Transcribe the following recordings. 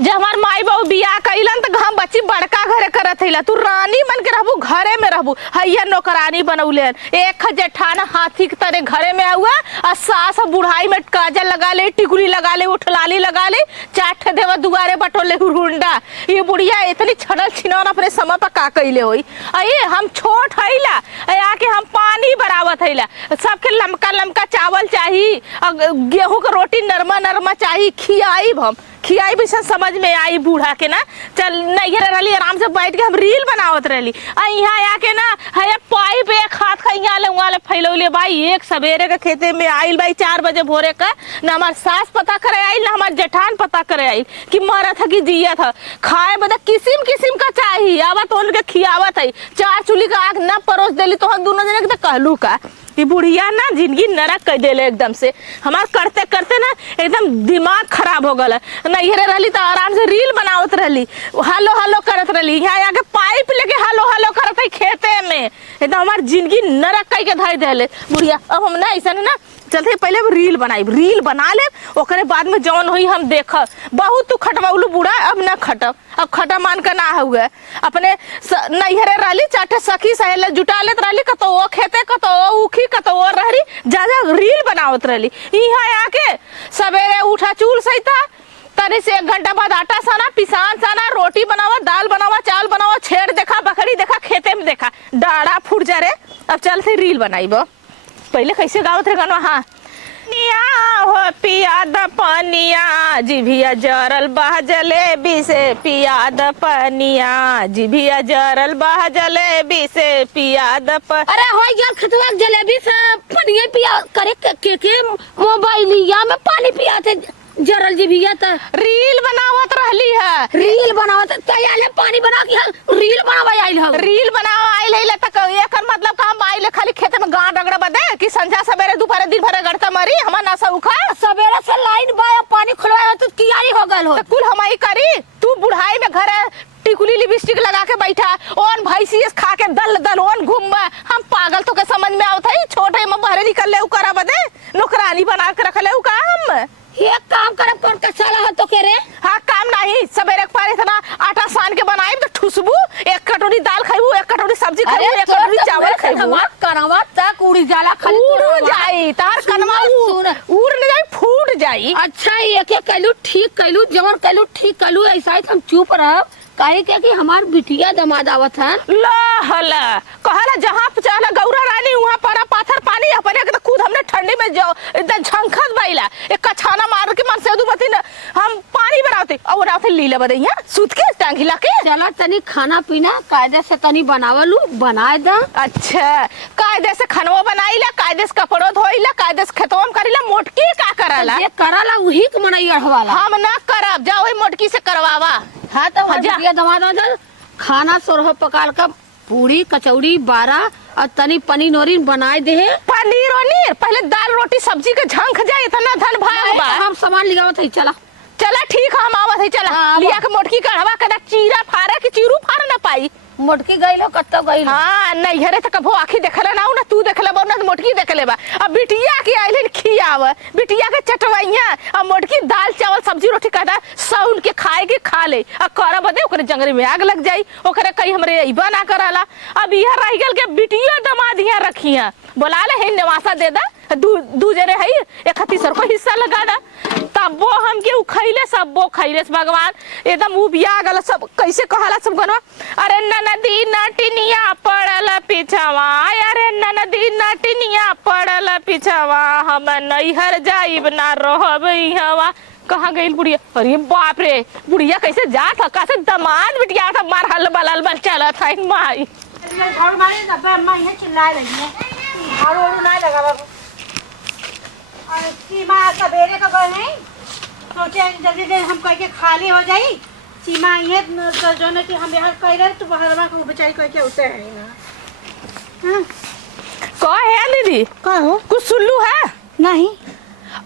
जब हमार माई बाबू बियाह कइलन त हम बच्ची बड़का घरे करत हिला। तू रानी बन के रहबू, घरे में रहबू। हैया नौकरानी बनौले एक जेठाना हाथी के तरह घरे में हुआ और सास बुढ़ाई में काजल लगा ले, टिकुली लगा ले, उठलाली लगा ले, चाट देवा दुआरे बटोले हुंडा। ये बुढ़िया इतनी छड़ल छिनौन अपने समय पर का कइले होई। अये हम छोट हैला आके हम पानी बरावत हैला। सबके लमका लमका चावल चाहिए, गेहूं का रोटी नरमा नरमा चाहिए। खियाई भी समझ में आई बूढ़ा के ना। चल नहीं रही आराम से बैठ के हम रील बनावत रही। यहाँ आके ना है पाइप एक हाथ का यहाँ ले फैलौले भाई। एक सवेरे के खेते में आइल भाई 4 बजे भोरे का। ना हमार सास पता करे आइल, ना हमार जेठान पता करे आइल कि मरा था कि जिया था। खाए बता किसिम किसिम का चाहिए। आवत उनके खियावत है। 4 चूल्ही का आग न परोस देली तो हम दोनों जने के कहलू का ये बुढ़िया ना जिंदगी नरक कर देले एकदम से। हमार करते करते ना एकदम दिमाग खराब हो गल। नैहरे रहली तो आराम से रील बनावत रहली, हलो हलो करत रहली। यहाँ आके पाइप लेके हलो हलो करत है खेते में। एकदम हमार जिंदगी नरक कई के धाई देले बुढ़िया। अब हम ना ऐसा ना चलते पहले रील बनाई, रील बना ले ओकरे बाद में जौन हुई हम देख। बहुत तू खटवाउलू बूढ़ा, अब ना खटब, अब खटा मान का ना हुए। अपने नैहरे रहली 4 सखी सहेले जुटा लेत रहली, कतो वो खेते कतो वो उखी कतो वो रहरी जा रील बनावत रहली। यहाँ आके सवेरे उठा चूल सहिता तनी से 1 घंटा बाद आटा साना, पिसान साना, रोटी बनावा, दाल बनावा, चावल बनावा, छेड़ देखा, बकरी देखा, खेते में देखा, डाड़ा फूट जा रे। अब चल से रील बनाई बो। पहले कैसे गावत रे गाना? हाँ निया हो पिया द पनिया जिभिया जरल बह जलेबी से पिया द पनिया जिभिया जरल बह जलेबी से पिया द अरे हो यार खतवा जलेबी से पनिया पिया करे के मोबाइलिया में पानी पियाते जरल जिभिया त रील बनावत रहली है। रील बनावत तयाले पानी बना के रील बनावा आइल हो। रील बनावा आइल है तक एकर मतलब काम आइल खाली खेते में गांड रगड़ बदे कि संझा सवेरे दोपहर दिन भर गड़ता मरी हमार ना सौखा। सवेरे से लाइन बाया पानी खुलवाया तो तैयारी हो गल हो। तो कुल हमारी करी तू बुढ़ाई में घर टिकुली लिपस्टिक लगा के बैठा ओन भैंसी खा के दल दल ओन घूम। हम पागल तो के समझ में आवत है छोटे में बहरे निकल ले करा बदे नौकरानी बना के रख ले काम। एक काम करब कौन का साला हो तो के रे? हाँ काम नहीं सवेरे पार इतना आटा सान के बनाई तो ठुसबू 1 कटोरी दाल खाइबू, 1 कटोरी सब्जी खाइबू, 1 कटोरी चावल खाइबू। कनवा तक उड़ी जाला खाली उड़ जाई तार कनवा उड़ न जाई फूट जाई। अच्छा एक कैलू ठीक कैलू जवन कैलू ठीक कैलू ऐसा हम चुप रहब काहे के कि हमार बिटिया दमाद आवत है। ला हला कहला जहां चला गौरा रानी वहां पर पाथर पानी अपने के खुद हमने ठंडी में जो एकदम झंखत बाइला एक कछाना मार के मन से दुबती हम पानी बनाते और रात लीला बदैया सूत के टांग हिला के। चला तनी खाना पीना कायदे से तनी बनावलू बनाए दा। अच्छा कायदे से खानवा बनाईला, कायदे से कपड़ो धोइला, कायदे से खेतवा में करीला। मोटकी का कराला? ये कराला वही के मनैया हवाला। हम ना करब जाओ मोटकी से करवावा। हाँ तो बिटिया दमाद खाना सोरह पकाल का पूरी कचौड़ी 12 और तनी पनीर नोरी बनाए दे। पनीर ओनीर पहले दाल रोटी सब्जी के झंख जाए इतना धन भाग बा। हम सामान लियावत है चला चला ठीक हम आवत है चला लिया के मोटकी कढ़वा कदा चीरा फारे कि चीरू फार ना पाई। मोटकी गई लो कत्तो गई। हाँ नहीं हरे तो कभो आखी देखला ना ना तू देखले बा ना मोटकी देखले बा। अब बिटिया के आइले खियाव बिटिया के चटवाइया अब मोटकी दाल चावल सब्जी रोटी कदा सौन के खाए के खा ले अब कर बदे ओकरे जंगरे में आग लग जाई ओकरे कई हमरे अइबा ना कराला। अब यह रह गेल के बिटिया दमाद यहाँ रखिया बोला ले हे नवासा दे दा दू जने है 31 को हिस्सा लगा दा तब वो हम के उखैले सब वो खैले भगवान एकदम उबिया गल सब कैसे कहला सब गनो। अरे नदी नटिनिया पड़ल पिछवा, अरे नदी नटिनिया पड़ल पिछवा, हम नैहर जाइब ना रहब इहवा। कहाँ गई बुढ़िया? अरे बाप रे बुढ़िया कैसे जात है कैसे दमाद बिटिया था मार हल बल बल चला था माई घर मारे ना मैं यहां चिल्ला रही है झाड़ू वाड़ू ना लगा बाबू। और सीमा सवेरे का गए हैं सोचे जल्दी जल्दी हम कह के खाली हो जाई। सीमा ये तो जो ना कि हम यहाँ कह रहे तो बहरवा को बेचारी कह के उसे है ना। हां कह है दीदी का हो कुछ सुल्लू है नहीं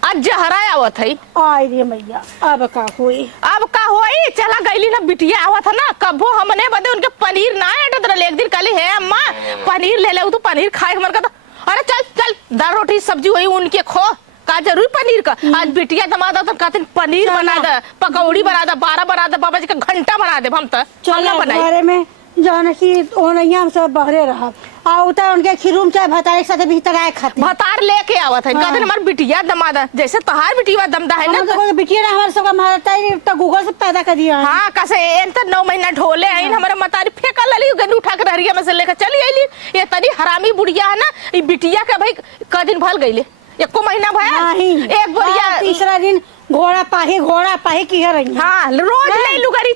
आज जहरा आवत है। आई रे मैया अब का होई चला गईली ना बिटिया आवत है ना कबो हमने बदे उनके पनीर ना ऐड रहे एक दिन कली है अम्मा पनीर ले ले तू पनीर खाए मन का तो अरे चल चल दाल रोटी सब्जी वही उनके खो का जरूर पनीर का। आज बिटिया दमाद तो कहते पनीर बना दे, पकौड़ी बना दे, 12 बना दे, बाबा जी का घंटा बना दे। हम तो चला बनाई घरे में जौन की ओनैया हम सब बहरे रह आ उता उनके खिरूम चाहे भतारे के साथ भी तराए खाती भतार लेके आवत है। कहते हमार बिटिया दमाद जैसे तहार बिटिया दमदा है ना। तो बिटिया ना हमारे सबका मारता है तो गूगल से पैदा कर दिया। हाँ कैसे एन तो 9 महीना ढोले आइन हमारे मतारी फेंका लली गन उठा के हरिया में से लेकर चली आइली। ये तनी हरामी बुढ़िया है ना, ये बिटिया के भाई क दिन भल गईले, एको महीना भया एक बोरिया। तीसरा दिन घोड़ा पाही की है रही। हाँ रोज ले लुगारी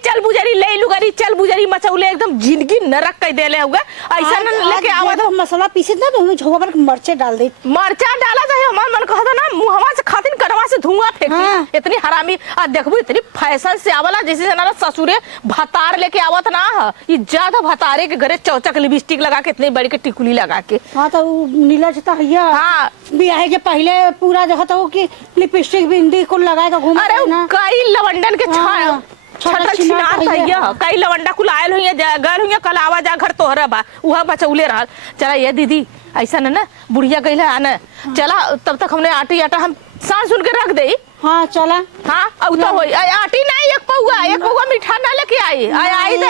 चल बुजरी मचौले एकदम जिंदगी नरक कर देले हुए। ऐसा न लेके आवत तो मसाला पीसे ना तो झोंका पर मिर्चे डाल दे। मरचा डाला चाहिए हमार मन कहता ना मुहवा से खातिन कड़वा से धुआं फेंकी। हाँ। इतनी हरामी आ देखबू इतनी फैशन से आवला जैसे जना ससुरे भतार लेके आवत ना है। ये ज्यादा भतारे के घरे चौचक लिपस्टिक लगा के इतनी बड़ी के टिकुली लगा के। हाँ तो नीला जता हैया। हाँ बियाह के पहले पूरा देखा था कि लिपस्टिक बिंदी को लगा के घूम। अरे कई लवंडन के हाँ। छटल छिनार थैया कई लवंडा कुल आयल हुई गल हुई कल आवा जा घर तोहरा बा उहा बचौले रहल। चला ये दीदी ऐसा ना बुढ़िया गई है आना। चला तब तक हमने आटा हम सांस सुन के रख दे। हाँ चला। हाँ अब तो होई आटी नहीं एक पौवा मीठा ना लेके आई आई तो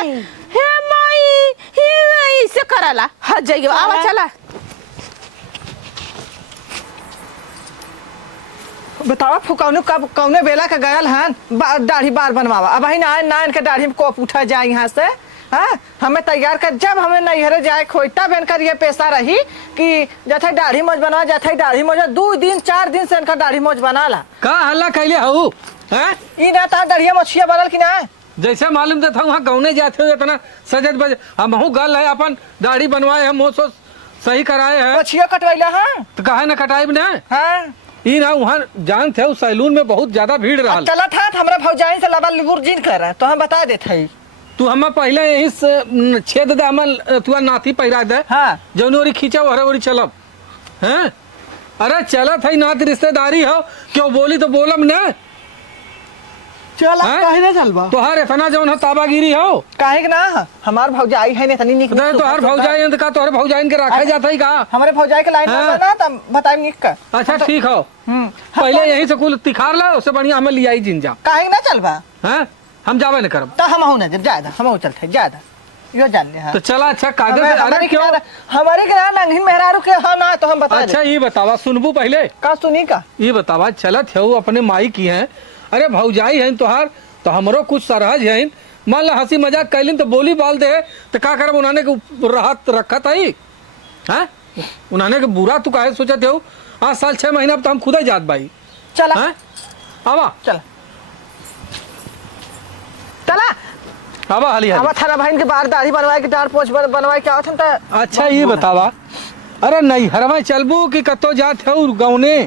हे माई से करला ह जाइयो आवा चला। बतावा फुकौने कब कौने बेला का गयल हन दाढ़ी बार बनवावा। अब ही नायन के दाढ़ी में कोप उठा जाए यहाँ से। हाँ हमें तैयार कर जब हमें नैहरे जाए खोइता बन कर ये पैसा रही कि जथे दाढ़ी मोज बनवा जथे दाढ़ी मोज 2 दिन 4 दिन से इनका दाढ़ी मोज बनाला। का हल्ला कैले हऊ हैं? ई ना ता दाढ़िया मछिया बनल कि ना जैसे मालूम देता वहाँ गौने जाते हो इतना सजत बज हम गल है अपन दाढ़ी बनवाए हम वो सही कराए हैं मछिया कटवाइला। हाँ तो काहे ना कटाई ने। हाँ ई ना वहाँ जानते हो सैलून में बहुत ज्यादा भीड़ रहा। चला था हमरा भौजाइन से लबा लिबुर्जिन कर तो हम बता देते है। तू हमें पहले यही से छेद दे हमल तुआ नाथी पहिरा दे। हाँ जौन ओरी खींचा ओरी चलब हैं। अरे चलत है नाथ रिश्तेदारी हो क्यों बोली तो बोलम ने। चला काहे ना चलबा तोहार इतना जौन है ताबागिरी हो काहे के ना हमार भौजाई है ने तनी निक नहीं तोहार भौजाई का तोहर भौजाइन के रखा जाता है का। हमारे भौजाई के लाइन हाँ। ना तब बताई निक का। अच्छा ठीक हो पहले यहीं से कुल तिखार ला उससे बढ़िया हमें लिया जिंजा काहे ना चलबा हैं। हम जावे न करब तो हम ना ज्यादा हम चलते ज्यादा यो जान ले। हाँ तो चला अच्छा कागज अरे क्यों हमारे के नंगिन मेहरारू के हाँ ना तो हम बता अच्छा ये बतावा सुनबू पहले का सुनी का ये बतावा चलत है अपने माई की हैं। अरे भौजाई हैं तोहार तो हमरो कुछ सरहज हैं। मान ला हंसी मजाक कैलिन तो बोली बाल दे तो का करब उन्होंने के राहत रखत है हैं। उन्होंने के बुरा तू काहे सोचते हो। 5 साल 6 महीना तो हम खुद ही जात भाई चला हैं। आवा चला चला आवा हाली अब थाना बहन के बाहर दाढ़ी बनवाए के डार पोछ बनवाए के आवत हम त। अच्छा ये बतावा अरे नहीं हरवा चलबू कि कतो जात है गौने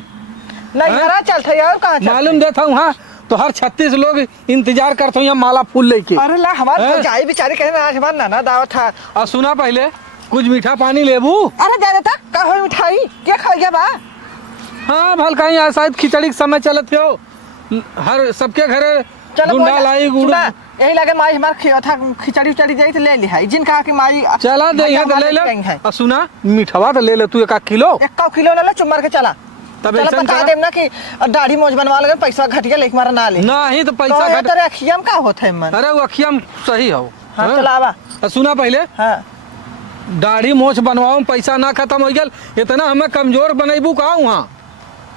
नहीं हरा चलते यार कहां मालूम देता हूँ। हाँ तो हर 36 लोग इंतजार करते हैं माला फूल लेके। अरे ला हमारे भौजाई बेचारे कहे आज हमार नाना दावत था। और सुना पहले कुछ मीठा पानी लेबू। अरे जा देता का हो मिठाई क्या खा गया बा। हाँ भल कहीं शायद खिचड़ी के समय चलत हो हर सबके घरे गुंडा लाई गुड़ यही लगे माई हमार खिचड़ी उचड़ी जाई तो ले ली है जिन कहा कि माई चला दे यहाँ ले ले। और सुना मीठवा तो ले ले तू 1 किलो 1 किलो ना ले चुम्बर के चला तब चला बता देम ना कि दाढ़ी मोज बनवा लगे पैसा घटिया लेके मारा ना ले नहीं तो पैसा घट तेरे अखियम का होत है मन। अरे वो अखियम सही हो। हाँ चला आवा। और सुना पहले हाँ दाढ़ी मोछ बनवाओ पैसा ना खत्म हो गया इतना हमें कमजोर बनेबू का वहाँ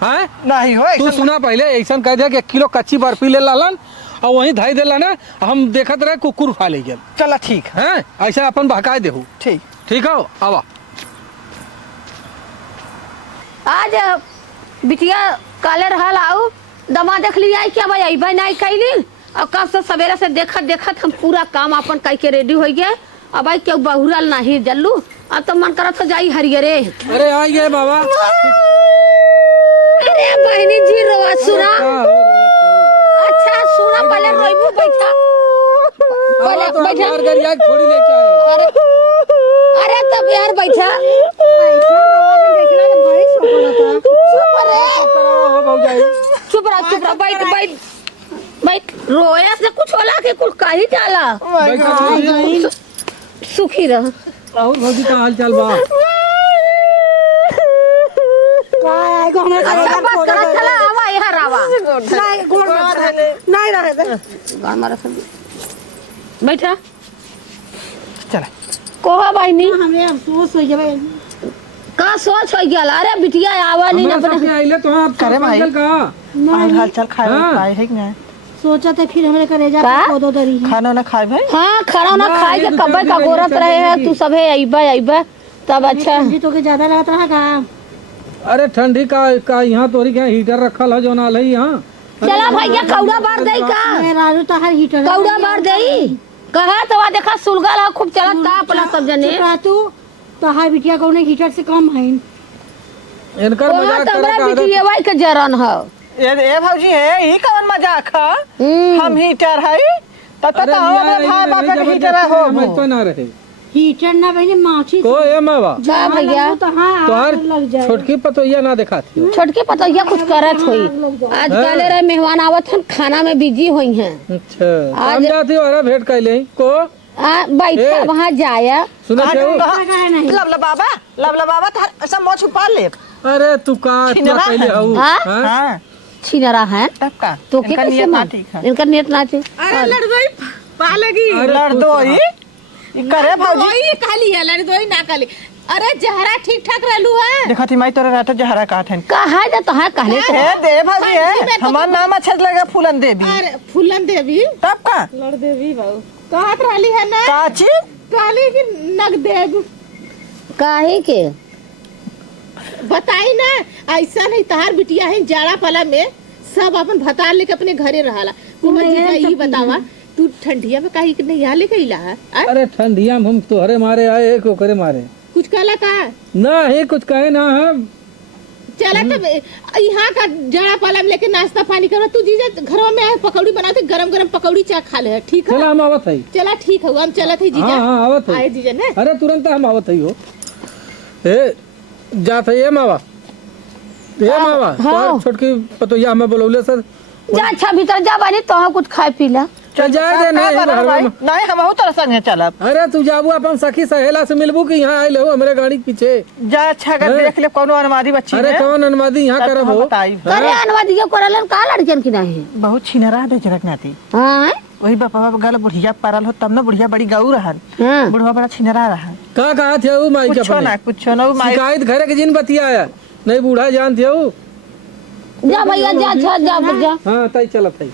हैं। नहीं हो तू सुना पहले ऐसा कह दिया कि 1 किलो कच्ची बर्फी ले लालन और वहीं धाई दे लाना हम देखत रहे कुकुर खा ले गया। चला ठीक हैं ऐसा अपन बहकाए देहू ठीक ठीक हो। आवा आज बिटिया काले रहल आऊ दमा देख लिया क्या भाई अइबे नहीं कैली और कब से सवेरे से देखत देखत हम पूरा काम अपन कई के रेडी हो गए। अब भाई क्यों बहुरल नहीं जल्लू अब तो मन करत हो जाई हरियरे। अरे आ गए बाबा। अरे बहनी जी रोआ सुना अच्छा सुना पहले रोइबू बैठा पहले बैठा गरिया थोड़ी लेके आए। अरे अरे तब यार बैठा चुप रह बैठ बैठ बैठ रोया से कुछ होला के कुल काही डाला सुखी रह। और भौजी का हाल चाल बा। अच्छा बस करा चला नहीं गोड़ मत नहीं रहे दे गाड़ मारा सब बैठा चला कोहा बहनी हमें अफसोस हो जाए का सोच हो गया अरे बिटिया आवा नहीं हमरा ना सबके आइले तो आप करे भाई। का और हाल चाल खाए हाँ। खाए है कि नहीं सोचा था फिर हमारे कलेजा का? को दो दरी है खाना ना खाए भाई हाँ खाना ना ना, खाए ये के तो कब्बे जल्दी का नहीं गोरत चली रहे है जाएगी। तू सबे अइबा तब अच्छा ठंडी तो के ज्यादा लगत रहा का अरे ठंडी का यहाँ तोरी के हीटर रखल है जो नाल है यहाँ चला भैया कौड़ा बार दई का मेरा आलू तो हर हीटर कौड़ा बार दई कहा तो वा देखा सुलगल है खूब चलत का अपना सब जने तू तो हर बिटिया को नहीं हीटर से कम है इनकर वहाँ मजाक तो करे हमरा का आदत बिटिया वाई के जरन है ए भौजी है यही कौन मजाक है हम हीटर है तब अरे तो हम अपने भाई बाप के हीटर हो समझ तो ना रहे हीटर ना बहने माछी को ए मावा जा भैया तो हाँ तोहार आग लग जाए छोटकी पतोहिया ना दिखाती हो छोटकी पतोहिया कुछ करत होई आज काले रे मेहमान आवत हैं खाना में बिजी हुई हैं अच्छा हम जाती हो अरे भेंट कैले को बैठा ए। वहाँ जाया सुना क्यों नहीं लवला बाबा तार ऐसा मुंह छुपा ले अरे तू का इतना छिनरा कैले है। हऊ हाँ? हाँ? हाँ छिनरा है तब का तो के इनका कैसे नियत ना मान ठीक है इनका नेट ना थी अरे लड़दोई पा लगी अरे लड़ तू दो तो- ई करे भौजी वही काली है लड़दोई ना काली अरे जहरा ठीक ठाक रहलू है देखा थी माई तोरे रहता जहरा काट है कहा जा तो है कहले के ए दे भौजी जी, मैं है तो- हमार नाम अच्छा लगे फूलन देवी अरे फूलन देवी तब का लड़ देवी बाबू कहत रहली है ना काची कहली कि नग देव काहे के बताई ना ऐसा नहीं तहार बिटिया है जाड़ा पला में सब अपन भतार लेके अपने घरे रहाला कुमार जीजा ई बतावा तू ठंडिया में काहे कि नहीं यहाँ लेके इला है आ? अरे ठंडिया में हम तोहरे मारे आए एक ओकरे मारे कुछ कहला का ना ही कुछ कहे ना है चला तब यहाँ का जाड़ा पाला में लेके नाश्ता पानी करो तू जीजा घरों में आए पकौड़ी बनाते गरम गरम पकौड़ी चाय खा ले ठीक है चला हम आवत है चला ठीक है हम चलत है जीजा हाँ हाँ आवत है आए जीजा ने अरे तुरंत हम आवत है हो ए जात है ये मावा ये मावा तोहर छोटकी पतोहिया हमें बोलौले सर जा अच्छा भीतर जा बानी तो कुछ खाए पीला चल जाए दे नहीं घरवा में। नहीं हम हो तरह संगे चलब अरे तू जाबू अपन सखी सहेला से मिलबू कि यहाँ आए हो हमारे गाड़ी के पीछे जा अच्छा कर हैं? देख ले कौन अलमारी बच्ची अरे है कौन अनुमति यहाँ तब करब तो हम हो बताई। अरे अनवादिया करलन का लड़कियन की नहीं बहुत छिनरा दे जरक नाती हां वही बापा गल बुढ़िया पारल हो तब ना बुढ़िया बड़ी गऊ रहल हां बुढ़वा बड़ा छिनरा रहल का कहा थे वो माई के कुछो ना अपने कुछो ना माई शिकायत घरे के जिन बतियाया नहीं बूढ़ा जान थे वो जा भैया जा अच्छा जा हाँ तई चलत है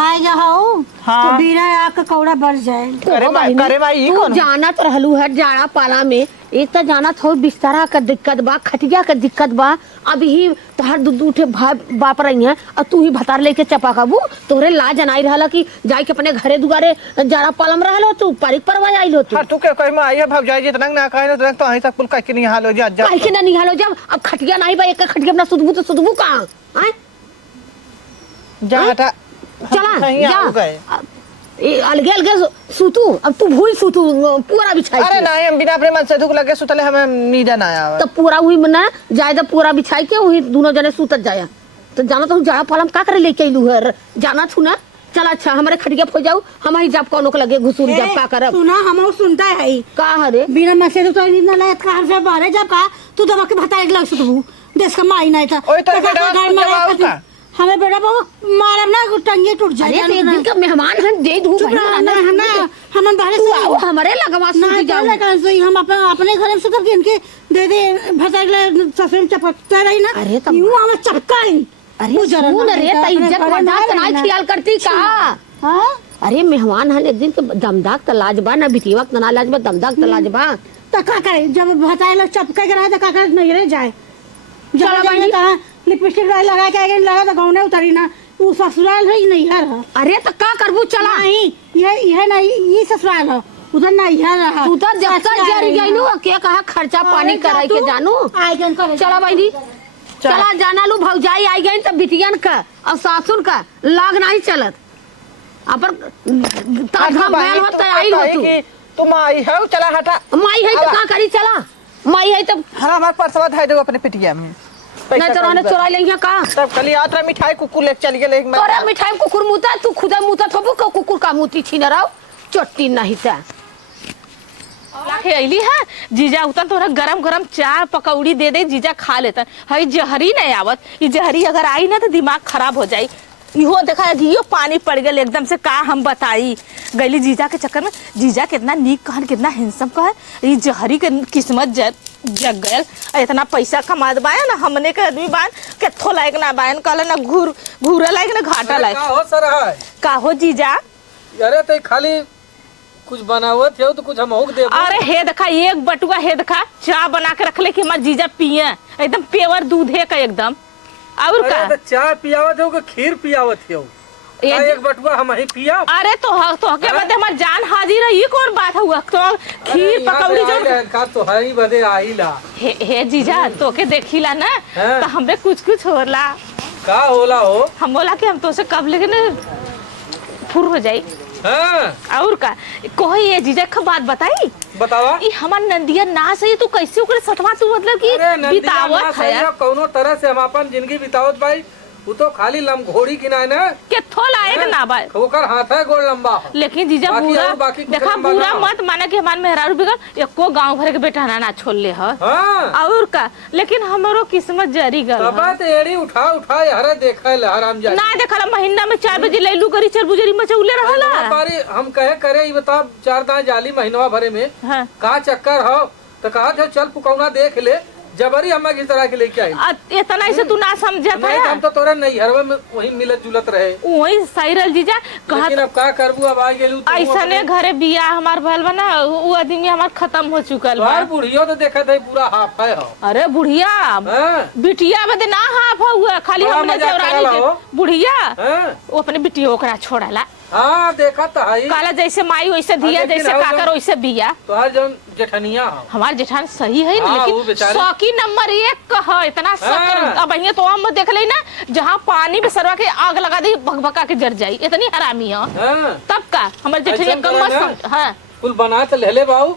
आए जा हो हाँ। तो बिना आग का कौड़ा बढ़ जाए करे माई ई तू कौन जानत रहलू है जाड़ा पाला में एक तो जानत हो बिस्तरा का दिक्कत बा खटिया का दिक्कत बा अब ही तोहर दू उठे बाप रही है और तू ही भतार लेके चपा काबू तोरे ला जनाई रहला कि जाई के अपने घरे दुआरे जाड़ा पाला में रहलो तू पारिक परवा आइल हो तू हर तू के कोई में आई है भौजाई जितना ना कहे ना तो अहीं तक कुल कह के नहीं हाल हो जा जा काहे के ना निहालो जब अब खटिया नहीं बा एक खटिया अपना सुधबू कहां आए जा हटा चला कहीं आ गए अलगे अलगे सूतू अब तू भूल सूतू पूरा बिछाई अरे नहीं हम बिना अपने मन से दुख लगे सुतले हमें नींद ना आया तो पूरा वही मना जाए तो पूरा बिछाई के वही दोनों जने सूतत जाया तो जाना तो जाड़ा पालम का करे लेके अइलू है जाना छू ना चला अच्छा हमारे खटिया फो जाऊ हम ही जब कोनो के लगे घुसूर जब का करब सुना हम सुनता है का हरे बिना मसे तो नींद ना लायत का से बाहर जब का तू दबा के भता एक लग सुतबू देश का माई नहीं था ओए तो बेटा दबाऊ का हमें बेटा बहु मारब ना टंगे टूट जाए अरे एक दिन का मेहमान हम दे दूं चुप रह ना हम ना हम बाहर तू से आओ हमारे लगवा ना सूती जाओ से हम अपने घर से करके इनके दे दे भता के ससुर चपकता रही ना अरे तब- यूं हम चपका अरे सुन रे त इज्जत बर्दाश्त नहीं ख्याल करती का हां अरे मेहमान हन एक दिन के दमदाग त लाजबा ना बिटिया त ना लाजबा दमदाग त लाजबा तो का करे जब भताए लोग चपका के रहा तो का करे नहीं रह जाए चलो जब बहनी। मैंने कहा लिपस्टिक लगा के आगे लगा तो गाँव उतरी ना वो ससुराल है नहीं है रहा अरे त का करबू चला नहीं ये नहीं ये ससुराल है उधर नहीं है रहा तू तो जब तक जरी गइनु के कहा खर्चा पानी कराई के जानू आइगन करे चला बहनी चला जाना लू भौजाई आई गई तो बिटियन का और सासुर का लाग नहीं चलत अपन ताधाम बैल हो त आई हो तू तुम आई है चला हटा माई है तो का करी चला माई है तो हाँ हमारे परसवा धाय दो अपने पिटिया में नहीं तो रहने चुरा लेंगे का तब कल यात्रा मिठाई कुकुर लेके चल गए तोरे मिठाई कुकुर मुता तू खुदा मुता थबू को कुकुर का मुती छीन रहा चट्टी नहीं ता लाके अइली है जीजा उतन तोरा गरम गरम चाय पकौड़ी दे दे जीजा खा लेता हई जहरी नहीं आवत ई जहरी अगर आई ना तो दिमाग खराब हो जाई इहो देखा घियो पानी पड़ गल एकदम से का हम बताई गली जीजा के चक्कर में जीजा कितना नीक कहन कितना हैंडसम कहन ई जहरी के किस्मत जग गयल इतना पैसा कमा बाय ना हमने के आदमी बान केथो लायक ना बायन कहले ना घूरे लायक ना घाटा लायक का हो सर है का हो जीजा अरे तो खाली कुछ बनावत हो तो कुछ हम होक देबो अरे हे देखा एक बटुआ हे देखा चाय बना के रखले कि हमार जीजा पिए एकदम पेवर दूध है का एकदम और का अरे तो चाय पियावत हो कि खीर पियावत हो एक बटुआ हम ही पिया अरे तो के बदे हमार जान हाजिर है ये कौन बात हुआ तो खीर पकौड़ी जो का तो हरी बदे आईला हे जीजा तो के देखिला ना हाँ। तो हमरे कुछ होला का होला हो हम बोला कि हम तो से कब लेकिन फुर हो जाई हां और का कोई ये जीजा का बात बताई बतावा ई हमार नंदिया ना सही तू कैसे ओकरे सटवा तू मतलब कि बितावत है कौनो तरह से हम अपन जिंदगी बितावत भाई वो तो खाली लमघोड़ी की ना के थो लायक ना बा ओकर हाथ है गोड़ लंबा लेकिन जीजा बाकी बुरा और बाकी कुछ देखा लंबा बुरा ना। मत माना कि हमार मेहरारू बिगड़ एको गांव भर के बेटा ना छोड़ ले ह हां और का लेकिन हमरो किस्मत जरी गल तब तो एड़ी उठा हरे देखल हराम जाई ना देखला महीना में 4 बजे लैलू करी चरबुजरी मचौले रहला बारी हम कहे करे ई बता 4 दांत जाली महीनवा भरे में हां का चक्कर हो तो कहा थे चल पुकौना देख ले जबरी हम किस तरह के लेके आई इतना ऐसे तू ना समझत नहीं है हम तो तोरे नहीं हरवे में वही मिलत जुलत रहे वही सही रहल जीजा लेकिन कहत अब का करबू अब आ गेलू तू ऐसने घरे बिया हमार भल बना वो आदमी हमार खत्म हो चुकल बा भाई बुढ़ियो तो देखत है पूरा हाफ है हो अरे बुढ़िया हां बिटिया बदे ना हाफ हुआ खाली बड़ा हमने मजाक जवरानी करला के हो। बुढ़िया हां वो अपने बिटिया ओकरा छोड़ला हां देखा तो है काला जैसे माई वैसे दिया लेकिन जैसे और काकर जो- वैसे बिया तोहार जौन जेठनिया हो हमार जेठान सही है हाँ, वो लेकिन बेचारी- शौकी नंबर 1 का है इतना सकर हाँ। अब ये तो हम देख ले ना जहाँ पानी में सरवा के आग लगा दी भगभका के जर जाई इतनी हरामी है हां तब का हमार जेठनिया ऐसा कम करा मत ना। समझ हाँ कुल बना तो ले ले बाऊ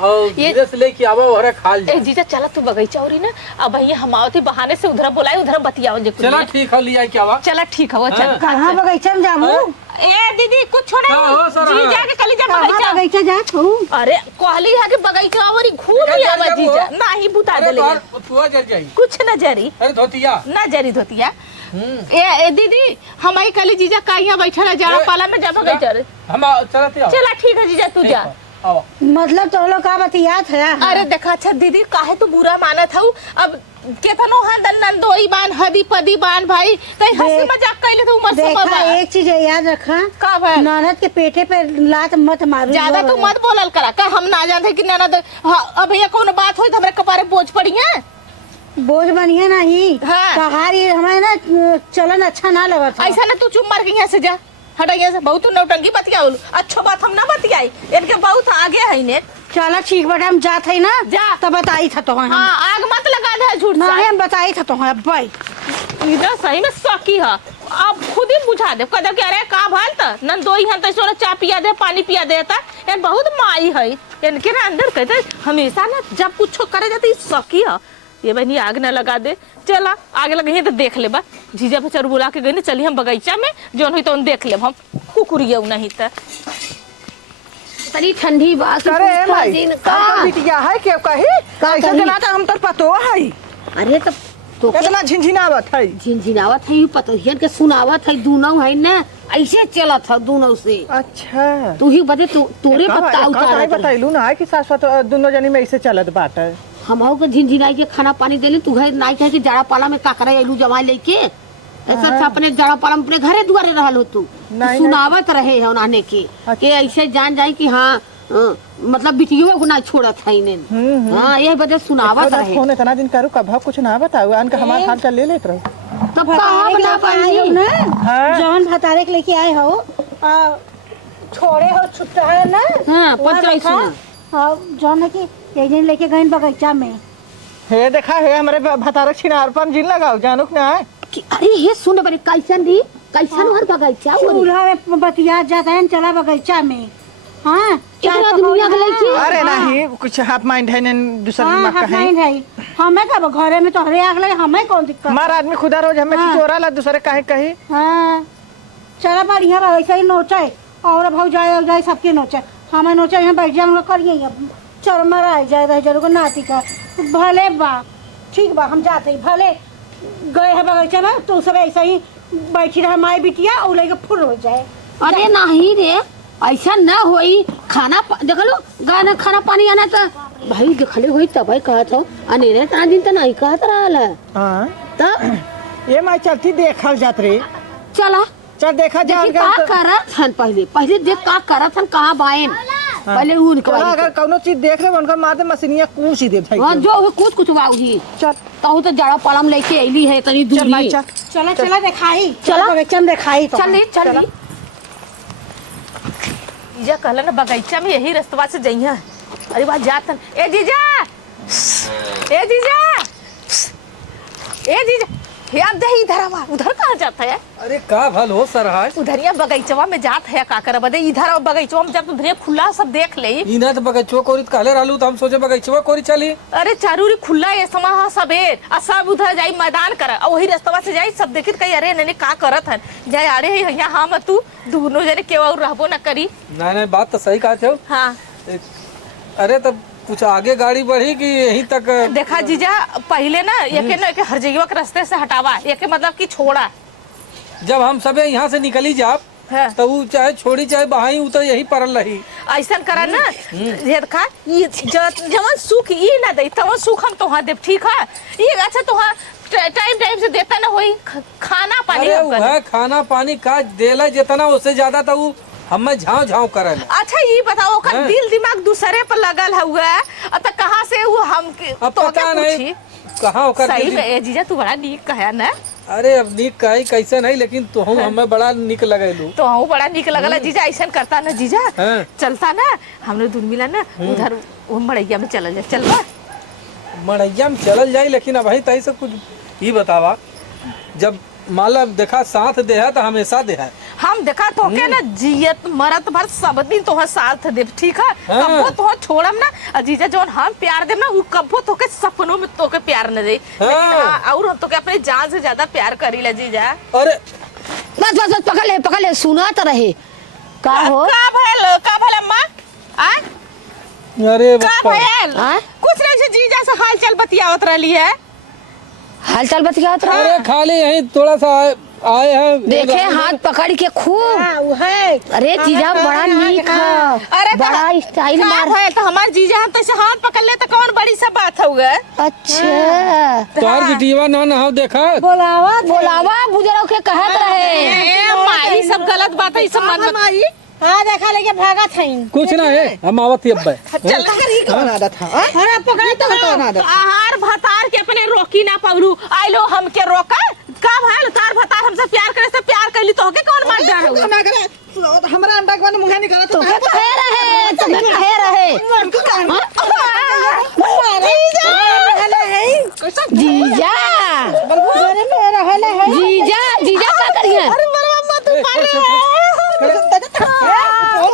और ये- धीरे से लेके आवा ओहरा खाल जा ए जीजा चला तू बगीचा औरी ना अब ये हम आवती बहाने से उधर बुलाए उधर बतियाओ जे कुछ चला नहीं। ठीक है लिया क्या वा चला ठीक है वो चल हाँ। कहाँ बगीचा में जामू ए दीदी कुछ हाँ, हो नहीं सर, जीजा हाँ। के कली जा कहाँ बगीचा बगीचा जात हूँ अरे कहली है कि बगीचा औरी घूम क्या लिया जर जाबू जीजा हो? नहीं बुता अरे देले तोहार फुआ जर जाई कुछ न जरी अरे धोतिया न जरी धोतिया ए दीदी हम आई कली जीजा का यहाँ बैठल है जरा पाला में जब गई चल हम चलते आओ चला ठीक है जीजा तू जा आओ मतलब तो लोग का बतियात है अरे देखा अच्छा दीदी काहे तू बुरा मानत हूँ अब केतनो हंदन नंदोई बान हदी पदी बान भाई कहीं हंसी देख- मजाक कैले तो उमर से देखा बाबा एक चीज याद रखा का भाई ननद के पेटे पे लात मत मारू ज्यादा तू मत बोलल करा का हम ना जानते कि ननद अब भैया कौन बात होई तो हमरे कपारे बोझ पड़ी है बोझ बनिए नहीं हाँ। कहारी हमें ना चलन अच्छा ना लगत था। ऐसा ना तू चुप मार के यहाँ से जा हटा यहाँ से बहुत नौटंकी बतियाउल अच्छो बात हम ना बतियाई इनके बहुत आगे है ने चलो ठीक बेटा हम जात है ना जा। तब बताई था तो हम हाँ आग मत लगा दे झूठ ना सा हम बताई था तो हम भाई इधर सही में सकी है अब खुद ही बुझा दे कदर के अरे का भाल त नंदोई हन तो सोना चा पिया दे पानी पिया देता ये बहुत माई है इनके ना अंदर कहते हमेशा ना जब कुछ करे जाते सकी है ये बहनी आग न लगा दे चला आग लगे तो देख ले बा जीजा बचर बुला के गई ना चली हम बगीचा में जौन हुई तो देख ले हम कुकुरिया नहीं तो तनी ठंडी बात करे भाई दिन का का बिटिया है के कही का ऐसा कही? के ना तो हम तो पतो है अरे तब तो इतना झिनझिनावत है झिनझिनावत है पतोहियन के सुनावत है दूनों है ना ऐसे चलत है दूनों से अच्छा तू ही बदे तोरे पत्ता का उतारत रही। बताइलू ना कि सासवत दोनों जनी में ऐसे चलत बाटे हमहू के झिनझिनाई के खाना पानी देली तू घर नाई कहे कि जाड़ा पाला में का करे आलू जमाई लेके ऐसा था अपने जाड़ा पाला में अपने घरे दुआरे रहल हो तू नहीं, सुनावत रहे है उन्होंने के कि ऐसे जान जाई कि हाँ मतलब बिटियो को ना छोड़त है इन्हें हाँ ये वजह सुनावत रहे फोन इतना दिन करू कब कुछ ना बताऊ अन के हमार हाल चल ले लेत रहो तब कहाँ बना पाई ना हाँ। जौन भतारे के लेके आए हो छोड़े हो छुट्टा है ना हाँ वहाँ पंचायत रखा, सुना और जौन है कि एक दिन लेके गए बगीचा में हे देखा हे हमारे भतारक छिनारपन जिन लगाओ जानूक ना है कि अरे ये सुन बड़ी कैसन दी कैसन हर बगीचा वो चूल्हा में बतिया जाता है चला बगीचा में हाँ इतना आदमी आ गए कि अरे नहीं कुछ हाफ माइंड है ने दूसरा हाँ दिमाग का है हमारे भाई हमें कब घरे में तो हरे आग लगे हमें कौन दिक्कत हमारा आदमी खुदा रोज हमें हाँ। चोरा ला दूसरे काहे कही हाँ चला बढ़िया बा वैसे ही नोचे और भाव जाए सबके नोचे हमें नोचे यहाँ बैठ जाए हम लोग करिए अब चरमर आ जाए रह जरूर नाती का भले बा ठीक बा हम जाते ही भले गए है बगीचा में तो सब ऐसा ही बैठी रहा माई बिटिया और लेके फुर हो जाए। अरे नहीं रे ऐसा ना होई देख लो गाना खाना पानी आना तो भाई देखले होई तब भाई कहत हो अनेरे तना दिन तो नहीं कहत रहल है हाँ तब ये मैं चलती देखल जात रे। चला चल देखा जा देखी का करत हन पहले देख का करत हन कहां बाएन पहले उनके चला अगर कौनो चीज देख ले उनका माथे मशीनिया कूच ही दे भाई। हां जो हो कुछ बाऊजी चल तहु तो जड़ा पलम लेके आईली है तनी चल भाई दूरी चल चला दिखाई चला। बगीचा में दिखाई तो चल जीजा कहला ना बगीचा में यही रास्ता से जइहा। अरे बात जातन ए जीजा ए जीजा ए जीजा यार दे इधर आवा उधर कहाँ जाता है अरे का भल हो सरहज उधरिया बगीचवा में जात है का कर बदे इधर बगीचवा में जब उधर खुला सब देख ले। इना तो बगैचवा कोरी कहले रहलू तो हम सोचे बगैचवा कोरी चली। अरे चारूरी खुला है समा सबेर आ सब उधर जाई मैदान कर और वही रास्ता से जाई सब देखित कही अरे नने का करत हन जाए अरे यहाँ हम तू दोनों जने केवा और रहबो न करी। नहीं बात तो सही कहते हो। हाँ अरे तब कुछ आगे गाड़ी बढ़ी कि यहीं तक देखा जीजा पहले ना एके हर जगह के रास्ते से हटावा एके मतलब कि छोड़ा। जब हम सबे यहाँ से निकली जाब हाँ। तो वो चाहे छोड़ी चाहे बहाई वो तो यही पड़ल रही। ऐसा करा ना ये देखा ये जवन सुख ये ना दे तवन सुख हम तोहा देव ठीक है। ये अच्छा तोहा टाइम से देता ना होई खाना पानी अरे हम कर। वह खाना पानी का देला जितना उससे ज्यादा तो वो हमें झाँव झाँव करल। अच्छा ये बताओ का हाँ। दिल दिमाग दूसरे पर लगल हुआ तो कहाँ से वो हम अब पता नहीं कहाँ होकर सही दिली। में जीजा तू बड़ा नीक कहा ना। अरे अब निक कही कैसे नहीं लेकिन तो हमें बड़ा निक लगेलू। तो हम बड़ा निक लगल जीजा ऐसा करता ना जीजा हाँ। चलता ना हमने दूर मिला ना उधर वो मड़ैया में चल जाए चलवा मड़ैया में चलल जाई लेकिन अब तही से कुछ ही बतावा जब माला देखा साथ दे है तो हमेशा दे है। हम देखा तो के ना जियत मरत भर सब दिन तो साथ दे ठीक है। हाँ। कब्बो तो छोड़म ना अजीजा जोन हम प्यार देम ना वो कब्बो तो के सपनों में तो के प्यार न दे हाँ। लेकिन हाँ, और हम तो के अपने जान से ज्यादा प्यार करी ला जीजा। अरे बस पकड़ ले सुना तो रहे का हो का भल अम्मा आ अरे का बप्पा भयल हाँ? कुछ नहीं से जीजा से हाल चाल बतियावत रहली है। हाल चाल बतियात रहो अरे खाली यहीं थोड़ा सा आए हैं देखे हाथ पकड़ के खूब वो है अरे जीजा बड़ा नीक है अरे बड़ा स्टाइल का मार भयल तो हमार जीजा हम तैसे हाथ पकड़ ले तो कौन बड़ी सा बात होगा। अच्छा तोहार बिटिया ना ना हो देखा बोलावा बोलावा बुजुर्ग के कहत रहे ए माई सब गलत बात है सब मन में हाँ देखा लेके भागा था कुछ ना है हम आवत ही अब चल कौन आदत है अरे पकड़े तो कौन आदत आहार भतार के अपने रोकी ना पवलू आइलो हमके रोका का भल तार भतार हमसे प्यार करे से प्यार कैली तो के कौन मार डाल ना करे हमरा अंडा के मुंह नहीं करत तो कहे रहे तो कहे रहे जीजा जीजा जीजा क्या करिए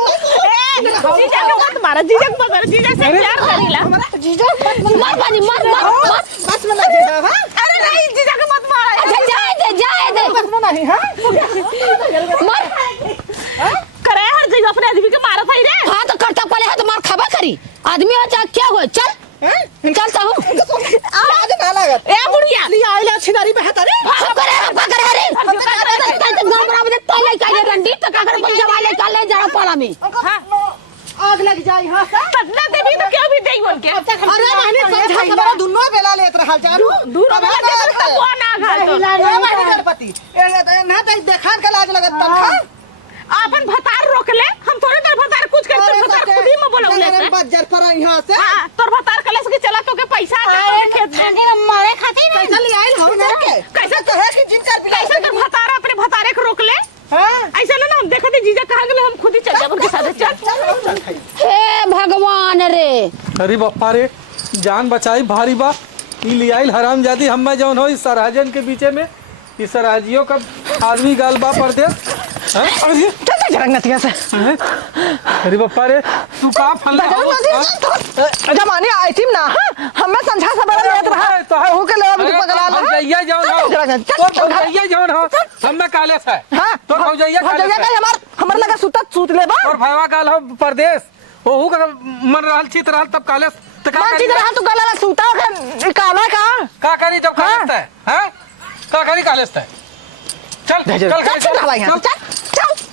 जीजा के मत मारा जीजा के मत जीजा से प्यार करीला मत बानी मत बस में दे दे अरे नहीं जीजा के मत मारा अच्छा जाए दे बस में नहीं हां मत करे हर जगह अपने आदमी के मारा था रे। हाँ तो करता पहले है तो मार खाबा करी आदमी हो चाहे क्या हो चल चलता हूँ आज ना लागत ए बुढ़िया ली आइला छिनारी पे हता रे हम करे रे गांव बराबर तले काले रंडी तो का कर पंजाब ले चले जरा पाला में आग लग जाई हां सा बदला देवी तो क्यों भी देई उनके अरे मैंने समझा हमरा दुनो बेला लेत रहल जानू दूर वाला दे तो वो ना घाल तो ए मारी गणपति ए ना त देखान के लाज लगत तनखा अपन भतार रोक ले हम थोड़े देर भतार कुछ कर तो भतार खुद ही में बोलौले से बज्जर पर यहां से हां तोर भतार कले से चला तो के पैसा दे खेत में मारे खाती ना पैसा ले आइल हम के कैसे कहे कि जिन चार पिला कैसे तोर भतार अपने भतारे को रोक ले हां ऐसा ना हम देखो थे जीजा कहां गेले हम खुद ही चल जाब उनके साथ चल हे भगवान रे अरे बप्पा रे जान बचाई भारी बा ई लियाइल हरामजादी हम्मे जौन हो इस सराजन के बीचे में इस सराजियों का आदमी गाल बा पड़ते हैं चल जरंगतिया से अरे बप्पा रे तू का फल जमाने आई थी ना हमें समझा सब लेत रहा तो है हो के ले अब पगला ला भौजैया जौन हो तो भौजैया जौन हो हम्मे काले से हां तो भौजैया काले से हमार हमर लगा सुतत सूत लेबा और भाईवा गाल हो परदेश ओहू का मन रहल चित रहल तब काले तो का मन करी? चित रहा तू गला सूता के काला का करी जब हाँ? कालेस है हैं का करी कालेस है चल चल चल चल चल चल